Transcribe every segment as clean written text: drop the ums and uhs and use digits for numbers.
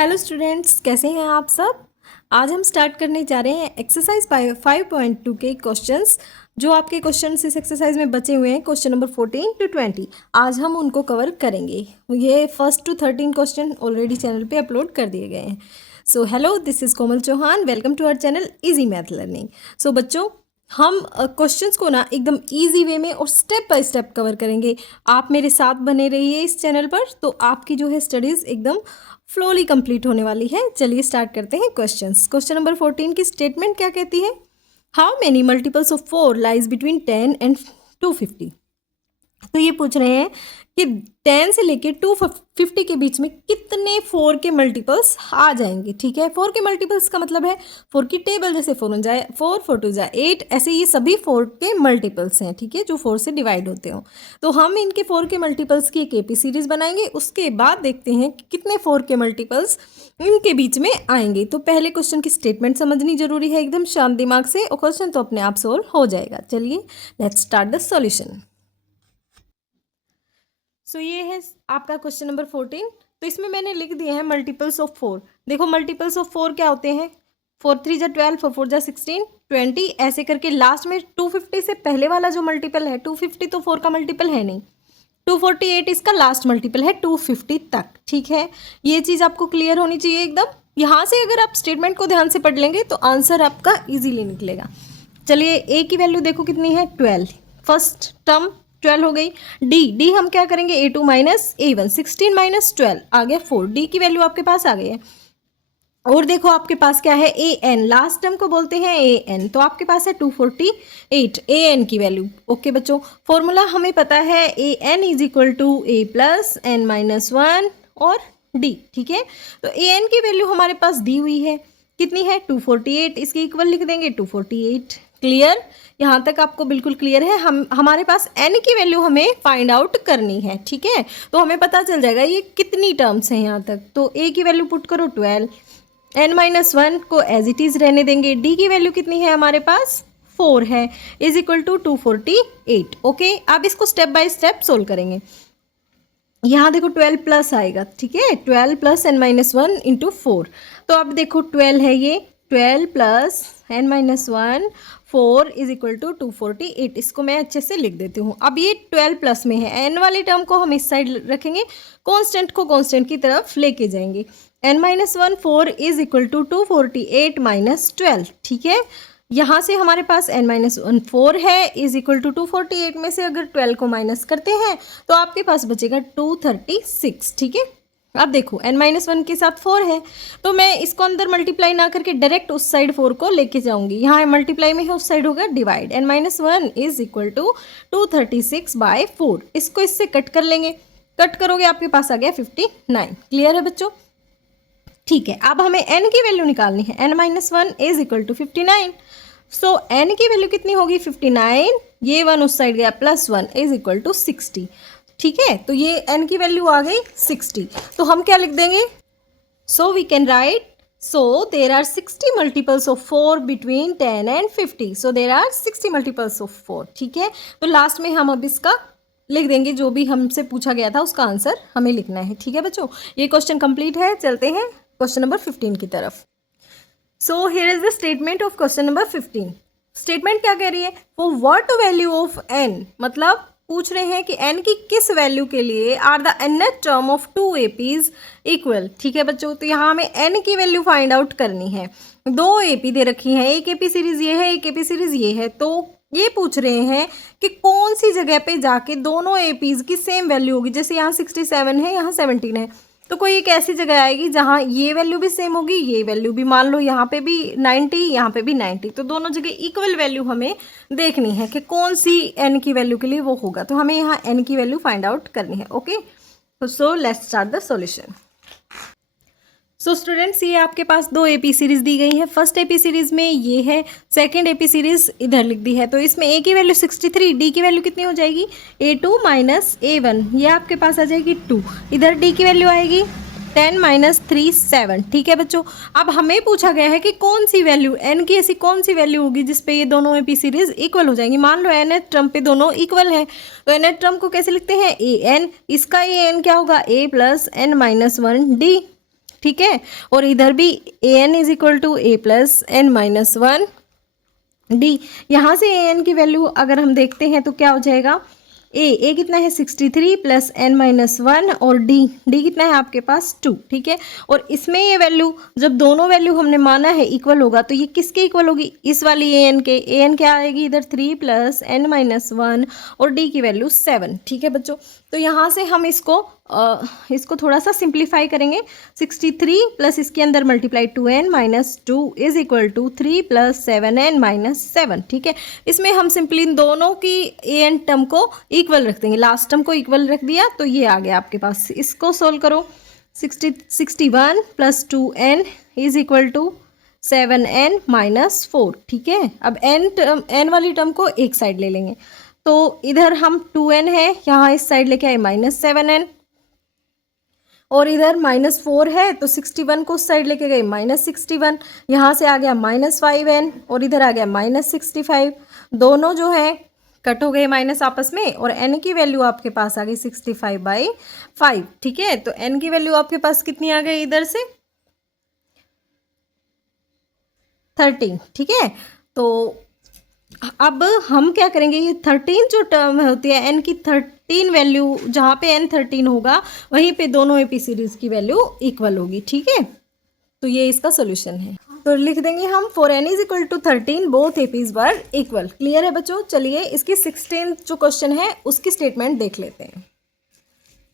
Hello students, कैसे हैं आप सब। आज हम स्टार्ट करने जा रहे हैं एक्सरसाइज 5.2 के क्वेश्चंस। जो आपके क्वेश्चंस इस एक्सरसाइज में बचे हुए हैं, क्वेश्चन नंबर 14 टू 20, आज हम उनको कवर करेंगे। ये first to 13 question already channel पे अपलोड कर दिए गए हैं। So hello, this is Komal Chauhan, welcome to our channel easy math learning. So बच्चों, हम क्वेश्चंस को ना एकदम इजी वे में और स्टेप बाय स्टेप कवर करेंगे। आप मेरे साथ बने रहिए इस चैनल पर, तो आपकी जो है स्टडीज़ एकदम फ्लोली कंप्लीट होने वाली है। चलिए स्टार्ट करते हैं क्वेश्चंस। क्वेश्चन नंबर 14 की स्टेटमेंट क्या कहती है? How many multiples of 4 lies between 10 and 250। तो ये पूछ रहे हैं कि 10 से लेके 250 के बीच में कितने 4 के मल्टीपल्स आ जाएंगे। ठीक है, 4 के मल्टीपल्स का मतलब है 4 की टेबल, जैसे 4 1 जाए 4, 4 2 जाए 8, ऐसे ये सभी 4 के मल्टीपल्स हैं। ठीक है, जो 4 से डिवाइड होते हो। तो हम इनके 4 के मल्टीपल्स की एक एपी सीरीज बनाएंगे। उसके बाद देखते हैं कि कितने 4 के मल्टीपल्स इनके बीच में आएंगे। तो पहले क्वेश्चन की स्टेटमेंट समझनी जरूरी है एकदम शांत दिमाग से, और क्वेश्चन तो अपने आप सोल्व हो जाएगा। चलिए लेट्स स्टार्ट द सॉल्यूशन। सो ये है आपका क्वेश्चन नंबर 14। तो इसमें मैंने लिख दिए हैं मल्टीपल्स ऑफ 4। देखो मल्टीपल्स ऑफ 4 क्या होते हैं? 4 3 जा 12, 4 4 जा 16, 20, ऐसे करके लास्ट में 250 से पहले वाला जो मल्टीपल है, 250 तो 4 का मल्टीपल है नहीं, 248 इसका लास्ट मल्टीपल है 250 तक। ठीक है, ये चीज़ आपको क्लियर होनी चाहिए एकदम। यहाँ से अगर आप स्टेटमेंट को ध्यान से पढ़ लेंगे तो आंसर आपका ईजिली निकलेगा। चलिए ए की वैल्यू देखो कितनी है, 12। फर्स्ट टर्म 12 हो गई। डी हम क्या करेंगे, A2 माइनस A1, 16 माइनस 12 आ गया 4। डी की वैल्यू आपके पास आ गई है। और देखो आपके पास क्या है, AN, लास्ट टर्म को बोलते हैं AN, तो आपके पास है 248 AN की वैल्यू। ओके बच्चों, फॉर्मूला हमें पता है AN is equal to A plus N minus 1 और D। ठीक है, तो AN की वैल्यू हमारे पास दी हुई है, कितनी है 248, इसके इक्वल लिख देंगे 248। क्लियर, यहाँ तक आपको बिल्कुल क्लियर है। हमारे पास n की वैल्यू हमें फाइंड आउट करनी है। ठीक है, तो हमें पता चल जाएगा ये कितनी टर्म्स हैं यहाँ तक। तो a की वैल्यू पुट करो 12, n माइनस 1 को एज इट इज़ रहने देंगे। d की वैल्यू कितनी है हमारे पास, 4 है, इज इक्वल टू 248। ओके, अब इसको स्टेप बाय स्टेप सोल्व करेंगे। यहाँ देखो 12 प्लस आएगा। ठीक है, 12 प्लस n माइनस 1 इंटू 4। तो अब देखो 12 है ये, 12 plus n minus 1 4 is equal to 248। इसको मैं अच्छे से लिख देती हूँ। अब ये 12 प्लस में है, n वाली टर्म को हम इस साइड रखेंगे, कांस्टेंट को कांस्टेंट की तरफ लेके जाएंगे। n minus 1 4 is equal to 248 minus 12। ठीक है, यहाँ से हमारे पास n माइनस 1 4 है, इज इक्वल टू 248 में से अगर 12 को माइनस करते हैं तो आपके पास बचेगा 236। ठीक है, अब देखो n माइनस 1 के साथ 4 है, तो मैं इसको अंदर मल्टीप्लाई ना करके डायरेक्ट उस साइड 4 को लेके जाऊंगी। यहाँ मल्टीप्लाई में है, उस साइड होगा divide. n minus 1 is equal to 236 by 4। इसको इससे कट कर लेंगे, कट करोगे आपके पास आ गया 59। क्लियर है बच्चों? ठीक है, अब हमें n की वैल्यू निकालनी है। n minus 1 is equal to 59। So n की वैल्यू कितनी होगी, 59, ये 1 उस साइड गया, प्लस 1 इज इक्वल टू 60। ठीक है, तो ये n की वैल्यू आ गई 60। तो हम क्या लिख देंगे, so we can write, so there are 60 multiples of 4 between 10 and 50। So there are 60 multiples of 4। ठीक है, तो लास्ट में हम अब इसका लिख देंगे, जो भी हमसे पूछा गया था उसका आंसर हमें लिखना है। ठीक है बच्चों, ये क्वेश्चन कंप्लीट है। चलते हैं क्वेश्चन नंबर 15 की तरफ। So here is the statement of question number 15। Statement क्या कह रही है, for what value of n, मतलब पूछ रहे हैं कि n की किस वैल्यू के लिए are the nth term of 2 APs equal. ठीक है बच्चों, तो यहाँ हमें n की वैल्यू फाइंड आउट करनी है। 2 AP दे रखी हैं, एक AP सीरीज ये है, एक AP सीरीज ये है। तो ये पूछ रहे हैं कि कौन सी जगह पे जाके दोनों APs की सेम वैल्यू होगी। जैसे यहाँ 67 है, यहाँ 17 है, तो कोई एक ऐसी जगह आएगी जहाँ ये वैल्यू भी सेम होगी, ये वैल्यू भी, मान लो यहाँ पे भी 90, यहाँ पे भी 90, तो दोनों जगह इक्वल वैल्यू हमें देखनी है कि कौन सी n की वैल्यू के लिए वो होगा। तो हमें यहाँ n की वैल्यू फाइंड आउट करनी है। Okay, so let's start the solution. So students, ये आपके पास 2 AP सीरीज दी गई है। फर्स्ट AP सीरीज में ये है, सेकंड AP सीरीज इधर लिख दी है। तो इसमें A की वैल्यू 63, D की वैल्यू कितनी हो जाएगी, A2 माइनस A1, ये आपके पास आ जाएगी 2। इधर D की वैल्यू आएगी 10 माइनस 3 7। ठीक है बच्चों, अब हमें पूछा गया है कि कौन सी वैल्यू, n की ऐसी कौन सी वैल्यू होगी जिसपे ये दोनों AP सीरीज इक्वल हो जाएंगी। मान लो nth टर्म पे दोनों इक्वल है, तो nth टर्म को कैसे लिखते हैं, an, इसका an क्या होगा, a plus n minus 1 D। ठीक है। और इधर भी a n is equal to a plus n minus one d. यहाँ से ए एन की वैल्यू अगर हम देखते हैं तो क्या हो जाएगा, ए कितना है 63 प्लस एन माइनस वन, और डी कितना है आपके पास 2, ठीक है। और इसमें ये वैल्यू जब दोनों वैल्यू हमने माना है इक्वल होगा तो ये किसके इक्वल होगी, इस वाली ए एन क्या आएगी इधर 3 प्लस एन माइनस वन और डी की वैल्यू 7, ठीक है बच्चों। तो यहाँ से हम इसको थोड़ा सा सिंप्लीफाई करेंगे। 63 प्लस इसके अंदर multiply 2n minus 2 is equal to 3 plus 7n minus 7, ठीक है। इसमें हम सिंपली इन दोनों की ए एन टर्म को इक्वल रख देंगे, लास्ट टर्म को इक्वल रख दिया तो ये आ गया आपके पास। इसको सोल्व करो, 61 plus 2n is equal to 7n minus 4, ठीक है। अब n वाली टर्म को एक साइड ले लेंगे, तो इधर हम 2n है, यहाँ इस साइड लेके आए माइनस 7n, और इधर माइनस 4 है तो 61 को उस साइड लेके गए माइनस 61, यहाँ से आ गया माइनस 5n और इधर आ गया माइनस 65। दोनों जो है कट हो गए माइनस आपस में, और n की वैल्यू आपके पास आ गई 65/5, ठीक है। तो n की वैल्यू आपके पास कितनी आ गई इधर से 13, ठीक है। तो अब हम क्या करेंगे, ये 13 जो टर्म होती है n की 13 वैल्यू, जहाँ पे n 13 होगा वहीं पे दोनों एपी सीरीज की वैल्यू इक्वल होगी, ठीक है। तो ये इसका सोल्यूशन है। तो लिख देंगे हम for n is equal to 13 both APs were equal. Clear है बच्चों। चलिए इसकी 16th जो क्वेश्चन है उसकी स्टेटमेंट देख लेते हैं।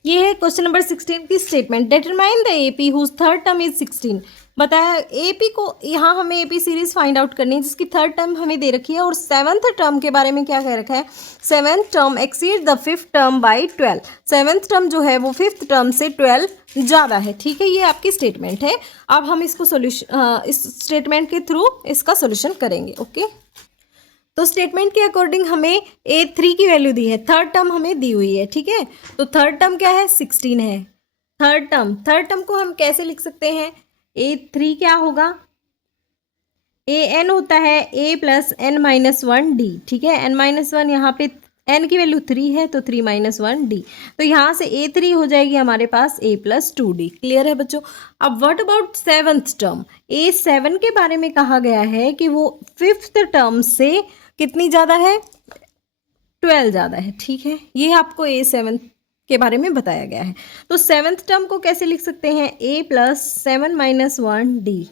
ये है क्वेश्चन नंबर 16 की statement. Determine the AP whose third term is 16। बताया एपी को, यहाँ हमें एपी सीरीज फाइंड आउट करनी है जिसकी थर्ड टर्म हमें दे रखी है, और सेवन्थ टर्म के बारे में क्या कह रखा है, seventh term exceed the fifth term by 12। Seventh term जो है वो फिफ्थ टर्म से 12 ज़्यादा है, ठीक है। ये आपकी स्टेटमेंट है। अब हम इसको सोल्यूशन, इस स्टेटमेंट के थ्रू इसका सोल्यूशन करेंगे, ओके। तो स्टेटमेंट के अकॉर्डिंग हमें A3 की वैल्यू दी है, थर्ड टर्म हमें दी हुई है, ठीक है। तो थर्ड टर्म क्या है 16 है। थर्ड टर्म को हम कैसे लिख सकते हैं, A3 क्या होगा, AN होता है A plus n minus 1 d, ठीक है। n माइनस 1 यहाँ पे n की वैल्यू 3 है तो 3 माइनस 1 डी, तो यहाँ से A3 हो जाएगी हमारे पास A प्लस 2 डी। क्लियर है बच्चों। अब what about seventh term, A7 के बारे में कहा गया है कि वो फिफ्थ टर्म से कितनी ज़्यादा है, 12 ज़्यादा है, ठीक है। ये आपको A7 के बारे में बताया गया है। तो सेवन्थ टर्म को कैसे लिख सकते हैं, A प्लस 7 माइनस 1 डी,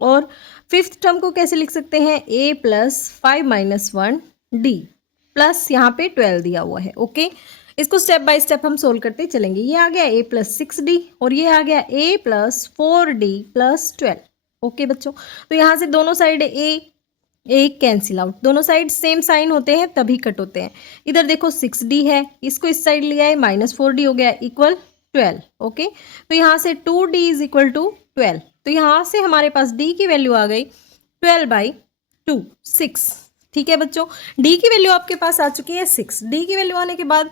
और फिफ्थ टर्म को कैसे लिख सकते हैं, A plus 5 minus 1 d, plus यहाँ पे 12 दिया हुआ है, ओके। इसको स्टेप बाय स्टेप हम सोल्व करते चलेंगे। ये आ गया A प्लस 6 डी और ये आ गया A plus 4 D plus 12, okay बच्चों। तो यहाँ से दोनों साइड एक कैंसिल आउट, दोनों साइड सेम साइन होते हैं तभी कट होते हैं। इधर देखो 6d है, इसको इस साइड लिया है माइनस 4d हो गया इक्वल 12, ओके। तो यहाँ से 2d इज इक्वल टू 12, तो यहाँ से हमारे पास d की वैल्यू आ गई 12/2, 6, ठीक है बच्चों। d की वैल्यू आपके पास आ चुकी है 6। d की वैल्यू आने के बाद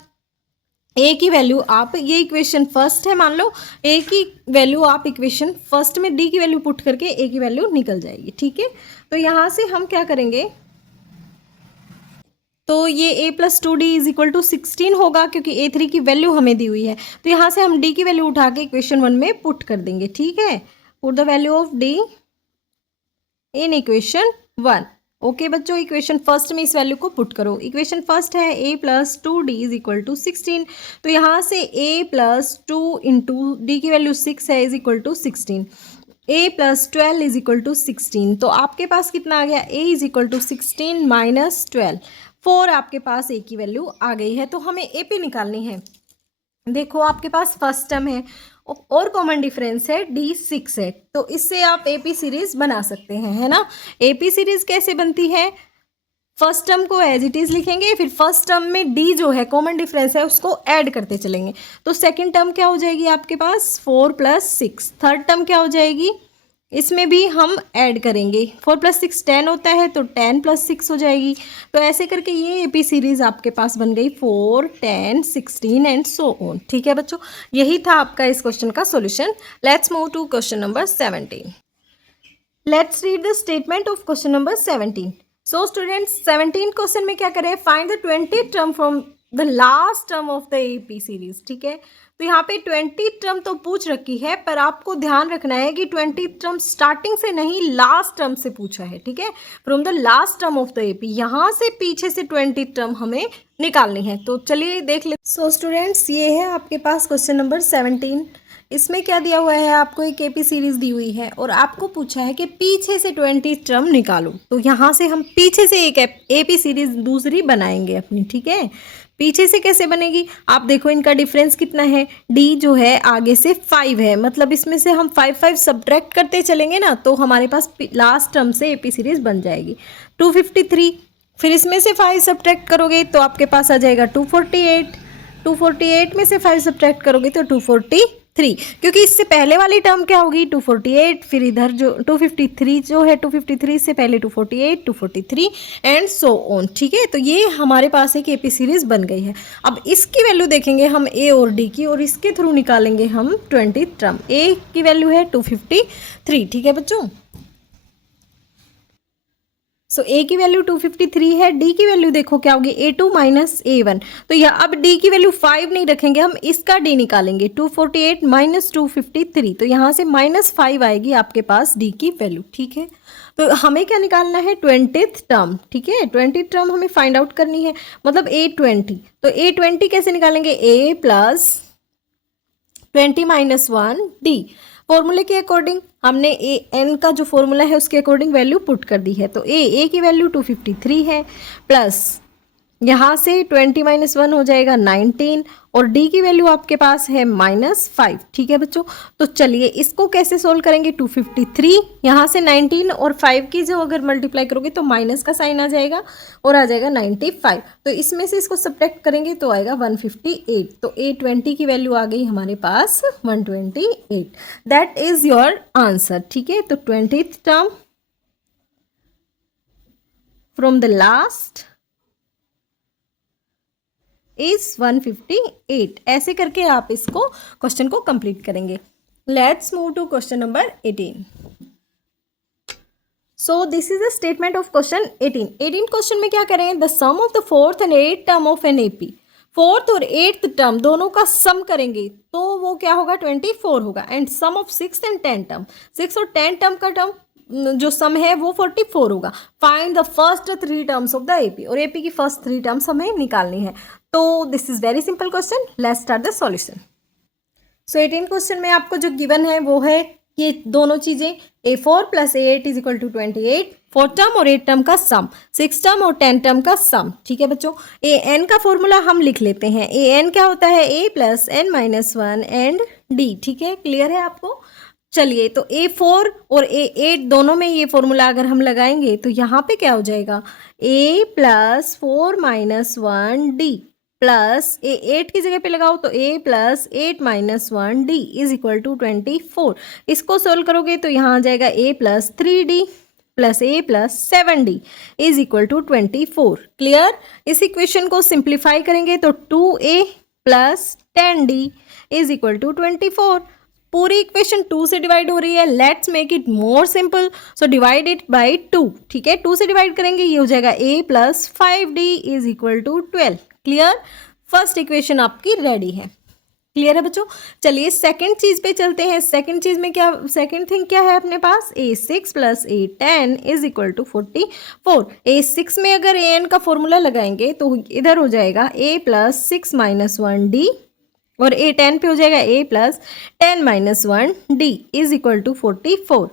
a की वैल्यू, आप ये इक्वेशन फर्स्ट है मान लो, a की वैल्यू आप इक्वेशन फर्स्ट में d की वैल्यू पुट करके a की वैल्यू निकल जाएगी, ठीक है। तो यहाँ से हम क्या करेंगे, तो ये a plus 2d is equal to 16 होगा क्योंकि A3 की वैल्यू हमें दी हुई है। तो यहाँ से हम d की वैल्यू उठा के इक्वेशन 1 में पुट कर देंगे, ठीक है। Put the value of d in equation 1, okay बच्चों। इक्वेशन फर्स्ट में इस वैल्यू को पुट करो। इक्वेशन फर्स्ट है a plus 2d is equal to 16, तो यहाँ से a प्लस 2 इंटू डी की वैल्यू 6 है is equal to 16, a plus 12 is equal to 16। तो आपके पास कितना आ गया, a is equal to 16 minus 12, 4 आपके पास a की वैल्यू आ गई है। तो हमें a p निकालनी है। देखो आपके पास फर्स्ट टर्म है और कॉमन डिफरेंस है D6 है, तो इससे आप AP सीरीज बना सकते हैं, है ना। AP सीरीज कैसे बनती है, फर्स्ट टर्म को एज इट इज लिखेंगे, फिर फर्स्ट टर्म में D जो है कॉमन डिफरेंस है उसको ऐड करते चलेंगे। तो सेकंड टर्म क्या हो जाएगी आपके पास 4 प्लस 6, थर्ड टर्म क्या हो जाएगी, इसमें भी हम ऐड करेंगे, 4 प्लस 6 10 होता है तो 10 प्लस 6 हो जाएगी। तो ऐसे करके ये एपी सीरीज आपके पास बन गई 4, 10, 16 एंड सो ऑन, ठीक है बच्चों। यही था आपका इस क्वेश्चन का solution. Let's move to question number 17। Let's read the statement of question number 17। So students 17 question में क्या करें, find the 20th term from the last term of the AP series, ठीक है। तो यहाँ पे 20 टर्म तो पूछ रखी है, पर आपको ध्यान रखना है कि 20 टर्म स्टार्टिंग से नहीं, लास्ट टर्म से पूछा है, ठीक है, from the last term of the AP. यहाँ से पीछे से 20 टर्म हमें निकालनी है। तो चलिए देख ले। सो स्टूडेंट्स, ये है आपके पास क्वेश्चन नंबर 17। इसमें क्या दिया हुआ है, आपको एक एपी सीरीज दी हुई है और आपको पूछा है कि पीछे से 20 टर्म निकालो। तो यहाँ से हम पीछे से एक एपी सीरीज दूसरी बनाएंगे अपनी, ठीक है। पीछे से कैसे बनेगी, आप देखो इनका डिफरेंस कितना है, डी जो है आगे से 5 है, मतलब इसमें से हम 5 सब्ट्रैक्ट करते चलेंगे ना, तो हमारे पास लास्ट टर्म से एपी सीरीज बन जाएगी 253। फिर इसमें से 5 सब्ट्रैक्ट करोगे तो आपके पास आ जाएगा 248। 248 में से 5 सब्ट्रैक्ट करोगे तो 243, क्योंकि इससे पहले वाली टर्म क्या होगी 248, फिर इधर जो 253 जो है 253 से पहले 248, 243 एंड सो ऑन, ठीक है। तो ये हमारे पास एक एपी सीरीज बन गई है। अब इसकी वैल्यू देखेंगे हम ए और डी की, और इसके थ्रू निकालेंगे हम 20 टर्म। ए की वैल्यू है 253, ठीक है बच्चों। सो ए की वैल्यू 253 है, डी की वैल्यू देखो क्या होगी A2 माइनस A1। तो यह अब डी की वैल्यू 5 नहीं रखेंगे, हम इसका डी निकालेंगे 248 माइनस 253। तो यहाँ से -5 आएगी आपके पास डी की वैल्यू, ठीक है। तो हमें क्या निकालना है 20th टर्म, ठीक है। 20th टर्म हमें फाइंड आउट करनी है, मतलब A20। तो A20 कैसे निकालेंगे, A प्लस 20 माइनस 1 डी। फॉर्मूले के अकॉर्डिंग हमने ए एन का जो फॉर्मूला है उसके अकॉर्डिंग वैल्यू पुट कर दी है। तो ए की वैल्यू 253 है, प्लस यहाँ से 20 माइनस 1 हो जाएगा 19, और डी की वैल्यू आपके पास है -5, ठीक है बच्चों। तो चलिए इसको कैसे सोल्व करेंगे, 253 यहाँ से 19 और 5 की जो अगर मल्टीप्लाई करोगे तो माइनस का साइन आ जाएगा और आ जाएगा 95। तो इसमें से इसको सब्ट्रैक्ट करेंगे तो आएगा 158। तो A20 की वैल्यू आ गई हमारे पास 128। दैट इज योर आंसर, ठीक है। तो 20th term from the last is 158। ऐसे करके आप इसको क्वेश्चन को कंप्लीट करेंगे। Let's move to question number 18। So this is the statement of question 18 question में क्या करें, the sum of the 4th and 8th term of an AP. 4th और 8th टर्म दोनों का सम करेंगे तो वो क्या होगा 24 होगा, and sum of 6th and 10th term, 6 और 10 टर्म का टर्म जो सम है वो 44 होगा। Find the first 3 terms of the AP, और एपी की फर्स्ट 3 टर्म्स हमें निकालनी है। तो this is very simple question, let's start the solution. So 18 question में आपको जो गिवन है वो है ये दोनों चीजें, A4 plus A8 is equal to 28, 4 term और 8 टर्म का सम, 6 टर्म और 10 टर्म का सम, ठीक है बच्चों। an का फॉर्मूला हम लिख लेते हैं, an क्या होता है a plus n minus 1 and d, ठीक है, क्लियर है आपको। चलिए तो A4 और A8 दोनों में ये फॉर्मूला अगर हम लगाएंगे तो यहाँ पे क्या हो जाएगा, a plus 4 minus 1 d, plus A8 की जगह पे लगाओ तो a plus 8 minus 1 d is equal to 24। इसको सोल्व करोगे तो यहाँ आ जाएगा a plus 3d plus a plus 7d is equal to 24। Clear. इस इक्वेशन को सिंप्लीफाई करेंगे तो 2a plus 10d is equal to 24। पूरी इक्वेशन 2 से डिवाइड हो रही है, let's make it more simple. So divide it by 2, ठीक है, 2 से डिवाइड करेंगे ये हो जाएगा a plus 5d is equal to 12। Clear. First equation आपकी रेडी है। क्लियर है बच्चों। चलिए सेकंड चीज पे चलते हैं। सेकंड चीज में क्या, सेकंड थिंग क्या है अपने पास, a6 plus a10 is equal to 44। a6 में अगर an का फॉर्मूला लगाएंगे तो इधर हो जाएगा a प्लस 6 माइनस 1d, और A10 पे हो जाएगा a plus 10 minus 1d is equal to 44।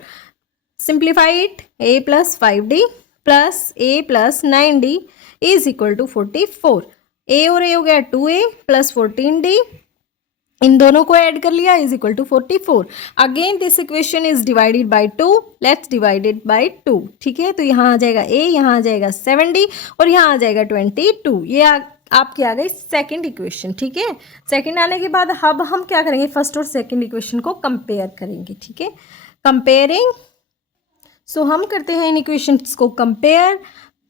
Simplify it, a plus 5d plus a plus 9d is equal to 44। a और a हो गया 2a प्लस 14d, इन दोनों को ऐड कर लिया is equal to 44। Again this equation is divided by 2, let's divide it by 2, ठीक है। तो यहाँ आ जाएगा a, यहाँ आ जाएगा 7d और यहाँ आ जाएगा 22। ये आपकी आ गई सेकंड इक्वेशन, ठीक है। सेकंड आने के बाद अब हम क्या करेंगे, फर्स्ट और सेकंड इक्वेशन को कंपेयर करेंगे, ठीक है। कंपेयरिंग, सो हम करते हैं इन इक्वेशंस को कंपेयर।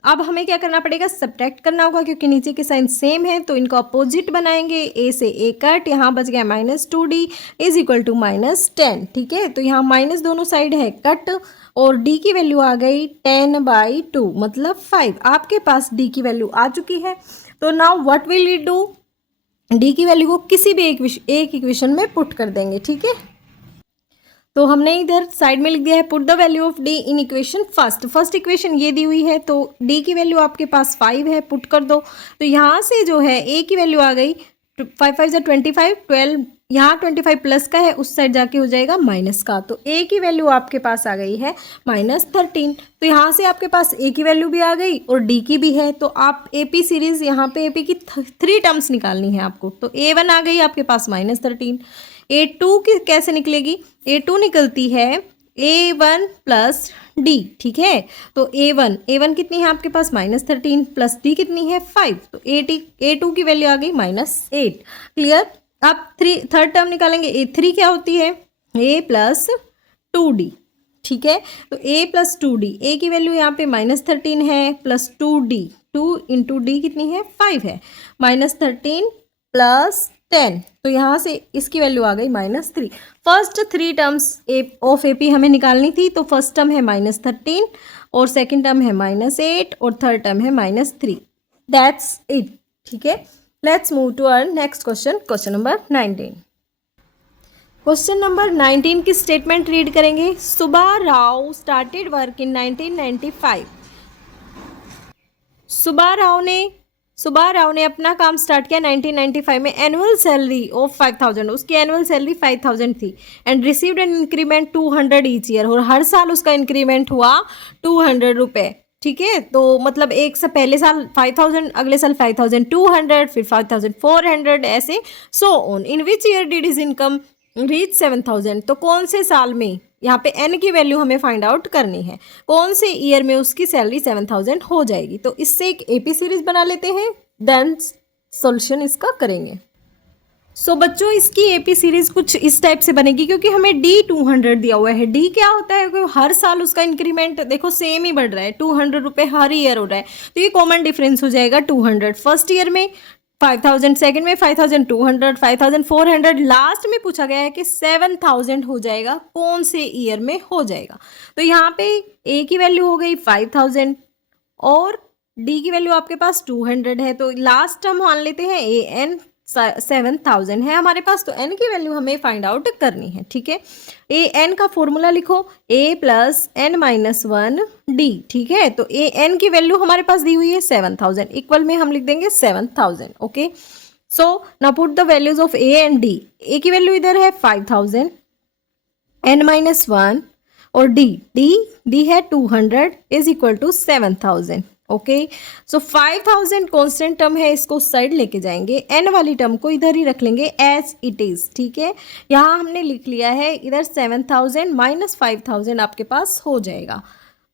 अब हमें क्या करना पड़ेगा, सब्ट्रैक्ट करना होगा, क्योंकि नीचे के साइन सेम है तो इनको अपोजिट बनाएंगे। a से a कट, यहाँ बच गया -2d इज इक्वल टू -10, ठीक है। तो यहाँ माइनस दोनों साइड है कट, और d की वैल्यू आ गई 10/2 मतलब 5। आपके पास d की वैल्यू आ चुकी है। तो now what will you do, D की वैल्यू को किसी भी एक इक्वेशन में पुट कर देंगे, ठीक है। तो हमने इधर साइड में लिख दिया है put the value of D in equation first equation ये दी हुई है, तो डी की वैल्यू आपके पास 5 है, पुट कर दो। तो यहाँ से जो है ए की वैल्यू आ गई 5 5 25, 12 यहाँ 25 प्लस का है, उस साइड जाके हो जाएगा माइनस का। तो ए की वैल्यू आपके पास आ गई है -13। तो यहाँ से आपके पास ए की वैल्यू भी आ गई और डी की भी है। तो आप एपी सीरीज यहाँ पे एपी की 3 टर्म्स निकालनी है आपको। तो ए1 आ गई आपके पास -13। A2 की कैसे निकलेगी? A2 निकलती है A1 प्लस डी, ठीक है। तो A1 कितनी है आपके पास -13 प्लस डी कितनी है 5। तो A2 की वैल्यू आ गई -8। क्लियर। अब थर्ड टर्म निकालेंगे। A3 क्या होती है? A प्लस 2D, ठीक है। तो A प्लस 2D, A की वैल्यू यहाँ पे -13 है प्लस 2D, 2 इंटू डी कितनी है 5 है, -13 प्लस 10। तो यहाँ से इसकी वैल्यू आ गई -3। फर्स्ट 3 टर्म्स ऑफ एपी हमें निकालनी थी। तो फर्स्ट टर्म है -13 और सेकंड टर्म है -8 और थर्ड टर्म है -3। दैट्स इट, ठीक है। Let's move to our next question number 19। Question number 19 की स्टेटमेंट रीड करेंगे। Subba Rao started work in 1995। Subba Rao ने अपना काम स्टार्ट किया 1995 में। एनुअल सैलरी ऑफ 5000, उसकी एनुअल सैलरी 5000 थी। And received an increment 200 each year, और हर साल उसका इंक्रीमेंट हुआ 200 रुपये, ठीक है। तो मतलब एक से पहले साल 5000, अगले साल 5200, फिर 5400, ऐसे so on. In which year did his income reach 7000। तो कौन से साल में, यहाँ पे n की वैल्यू हमें फाइंड आउट करनी है, कौन से ईयर में उसकी सैलरी 7000 हो जाएगी। तो इससे एक एपी सीरीज बना लेते हैं, देन सॉल्यूशन इसका करेंगे। सो बच्चों इसकी एपी सीरीज कुछ इस टाइप से बनेगी, क्योंकि हमें डी 200 दिया हुआ है। डी क्या होता है? क्योंकि हर साल उसका इंक्रीमेंट देखो सेम ही बढ़ रहा है, 200 रुपये हर ईयर हो रहा है। तो ये कॉमन डिफरेंस हो जाएगा 200। फर्स्ट ईयर में 5000, सेकंड में 5200, 5400, लास्ट में पूछा गया है कि 7000 हो जाएगा, कौन से ईयर में हो जाएगा। तो यहाँ पे ए की वैल्यू हो गई 5000 और डी की वैल्यू आपके पास 200 है। तो लास्ट हम मान लेते हैं ए एन 7000 है हमारे पास। तो एन की वैल्यू हमें फाइंड आउट करनी है, ठीक है। ए एन का फॉर्मूला लिखो, ए प्लस एन माइनस 1 डी, ठीक है। तो ए एन की वैल्यू हमारे पास दी हुई है 7000, इक्वल में हम लिख देंगे 7000, okay. So now put the values of A and D. A की वैल्यू इधर है 5000, एन माइनस 1 और डी है 200 is equal to 7000, okay. So 5000 constant term है, इसको उस साइड लेके जाएंगे। एन वाली टर्म को इधर ही रख लेंगे एज इट इज, ठीक है। यहाँ हमने लिख लिया है, इधर 7000 माइनस 5000 आपके पास हो जाएगा।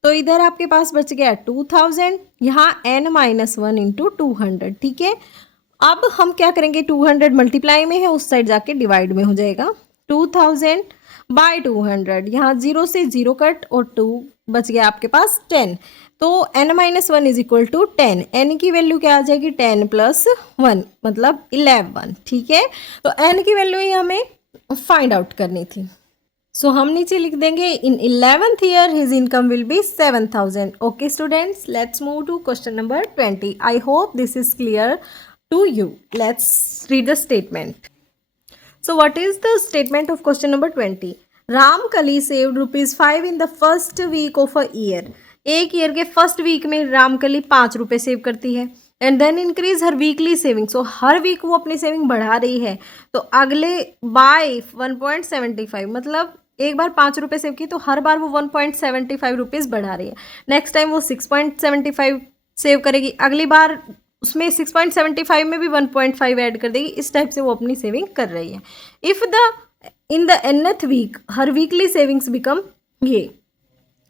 तो इधर आपके पास बच गया 2000, यहाँ एन माइनस 1 इंटू 200, ठीक है। अब हम क्या करेंगे, 200 मल्टीप्लाई में है, उस साइड जाके डिवाइड में हो जाएगा। 2000 बाय 200, यहाँ 0 से 0 कट और 2 बच गया आपके पास 10। तो n minus 1 is equal to 10। n की वैल्यू क्या आ जाएगी, 10 प्लस 1 मतलब 11, ठीक है। तो n की वैल्यू ही हमें फाइंड आउट करनी थी। सो हम नीचे लिख देंगे in 11th year his income will be 7000। Okay students, let's move to question number 20। I hope this is clear to you. Let's read the statement. So what is the statement of question number 20? Ramkali saved ₹5 in the first week of a year. एक year के first week में रामकली 5 रुपये save करती है। And then increase her weekly saving. So हर week वो अपनी saving बढ़ा रही है। तो अगले बाय 1.75, मतलब एक बार 5 रुपये सेव की तो हर बार वो 1.75 रुपीज़ बढ़ा रही है। नेक्स्ट टाइम वो 6.75 सेव करेगी, अगली बार उसमें 6.75 में भी 1.5 ऐड कर देगी। इस टाइप से वो अपनी सेविंग कर रही है। If in the nth week her weekly savings become ये,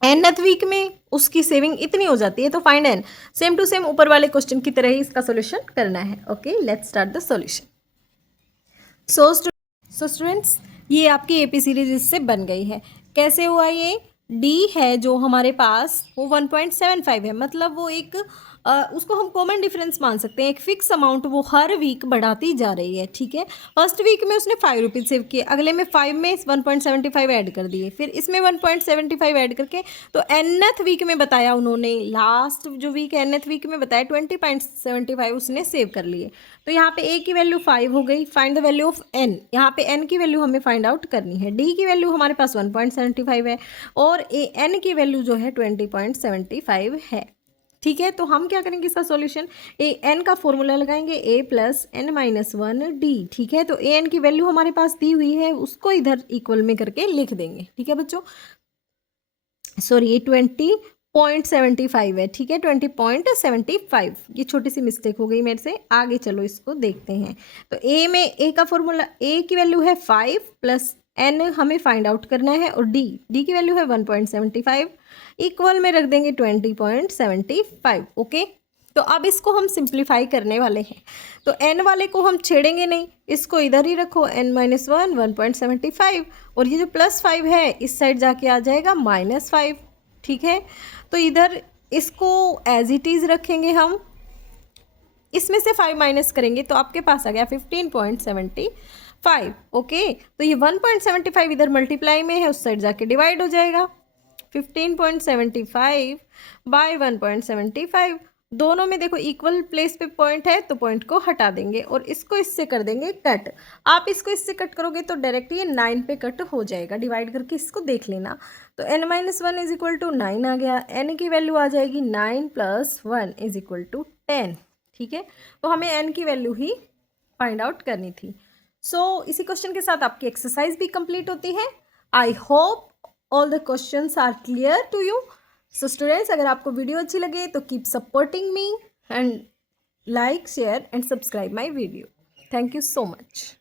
nth वीक में उसकी सेविंग इतनी हो जाती है। तो find n. Same to same ऊपर वाले क्वेश्चन की तरह ही इसका सोल्यूशन करना है। Okay, let's start the solution. So students, ये आपकी एपी सीरीज इससे बन गई है। कैसे हुआ ये? डी है जो हमारे पास वो 1.75 है, मतलब वो एक उसको हम कॉमन डिफरेंस मान सकते हैं। एक फिक्स अमाउंट वो हर वीक बढ़ाती जा रही है, ठीक है। फर्स्ट वीक में उसने 5 रुपीज़ सेव किए, अगले में 5 में 1.75 ऐड कर दिए, फिर इसमें 1.75 ऐड करके तो nth वीक में बताया उन्होंने, लास्ट जो वीक है nth वीक में बताया 20.75 उसने सेव कर लिए। तो यहाँ पे a की वैल्यू 5 हो गई। Find the value of n, यहाँ पे n की वैल्यू हमें फाइंड आउट करनी है। d की वैल्यू हमारे पास 1.75 है और n की वैल्यू जो है 20.75 है, ठीक है। तो हम क्या करेंगे इसका सॉल्यूशन, एन का फॉर्मूला लगाएंगे a+n-1d, ठीक है। तो an की वैल्यू हमारे पास दी हुई है, उसको इधर इक्वल में करके लिख देंगे, ठीक है बच्चों। सॉरी, ये 20.75 है, ठीक है, 20.75। ये छोटी सी मिस्टेक हो गई मेरे से, आगे चलो इसको देखते हैं। तो ए का फॉर्मूला, ए की वैल्यू है 5 प्लस n हमें फाइंड आउट करना है, और डी की वैल्यू है 1.75, इक्वल में रख देंगे 20.75, ओके। तो अब इसको हम सिंप्लीफाई करने वाले हैं। तो n वाले को हम छेड़ेंगे नहीं, इसको इधर ही रखो, n-1 1.75, और ये जो +5 है इस साइड जाके आ जाएगा -5, ठीक है। तो इधर इसको एज इट इज़ रखेंगे हम, इसमें से 5 माइनस करेंगे तो आपके पास आ गया 15.75, ओके। तो ये 1.75 इधर मल्टीप्लाई में है, उस साइड जाके डिवाइड हो जाएगा। 15.75 बाय 1.75, दोनों में देखो इक्वल प्लेस पे पॉइंट है तो पॉइंट को हटा देंगे और इसको इससे कर देंगे कट। आप इसको इससे कट करोगे तो डायरेक्ट ये 9 पे कट हो जाएगा, डिवाइड करके इसको देख लेना। तो n-1 = 9 आ गया, n की वैल्यू आ जाएगी 9 + 1 = 10, ठीक है। तो हमें n की वैल्यू ही फाइंड आउट करनी थी। सो इसी क्वेश्चन के साथ आपकी एक्सरसाइज भी कंप्लीट होती है। I hope all the questions are clear to you. So students, अगर आपको वीडियो अच्छी लगे तो keep supporting me and like, share and subscribe my video. Thank you so much.